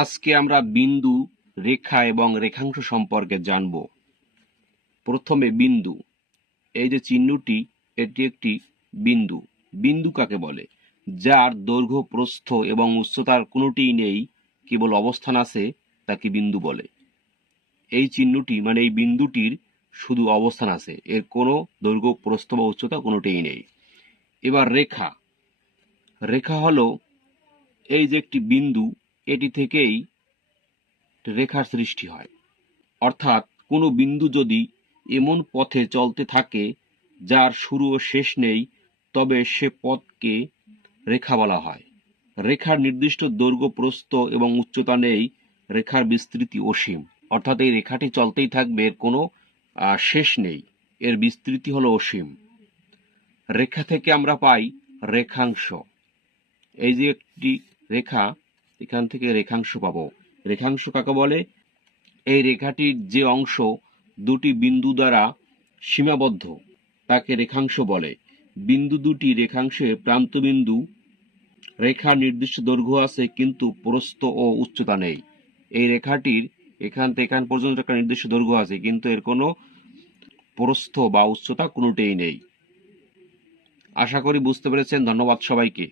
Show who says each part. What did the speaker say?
Speaker 1: আজকে আমরা বিন্দু, রেখা এবং রেখাংশ সম্পর্কে জানব। প্রথমে বিন্দু। এই যে চিহ্নটি, এটি একটি বিন্দু। বিন্দু কাকে বলে? যার দৈর্ঘ্য, প্রস্থ এবং উচ্চতার কোনোটিই নেই, কেবল অবস্থান আছে, তাকে বিন্দু বলে। এই চিহ্নটি মানে এই বিন্দুটির শুধু অবস্থান আছে, এর কোনো দৈর্ঘ্য, প্রস্থ বা উচ্চতা কোনোটিই নেই। এবার রেখা। রেখা হলো এই যে একটি বিন্দু এটি থেকেই রেখার সৃষ্টি হয়। অর্থাৎ কোনো বিন্দু যদি এমন পথে চলতে থাকে যার শুরু ও শেষ নেই, তবে সে পথকে রেখা বলা হয়। রেখার নির্দিষ্ট দৈর্ঘ্য প্রস্থ এবং উচ্চতা নেই, রেখার বিস্তৃতি অসীম। অর্থাৎ এই রেখাটি চলতেই থাকবে, এর কোনো শেষ নেই। এর বিস্তৃতি হলো অসীম। রেখা থেকে আমরা পাই রেখাংশ। এই যে একটি রেখা এখান থেকে রেখাংশ পাবো। রেখাংশ কাকে বলে? এই রেখাটির যে অংশ দুটি বিন্দু দ্বারা সীমাবদ্ধ, তাকে রেখাংশ বলে। বিন্দু দুটি রেখাংশে প্রান্তবিন্দু রেখার নির্দিষ্ট দৈর্ঘ্য আছে কিন্তু প্রস্থ ও উচ্চতা নেই। এই রেখাটির এখান থেকে এখান পর্যন্ত একটা নির্দিষ্ট দৈর্ঘ্য আছে, কিন্তু এর কোনো প্রস্থ বা উচ্চতা কোনোটাই নেই। আশা করি বুঝতে পেরেছেন। ধন্যবাদ সবাইকে।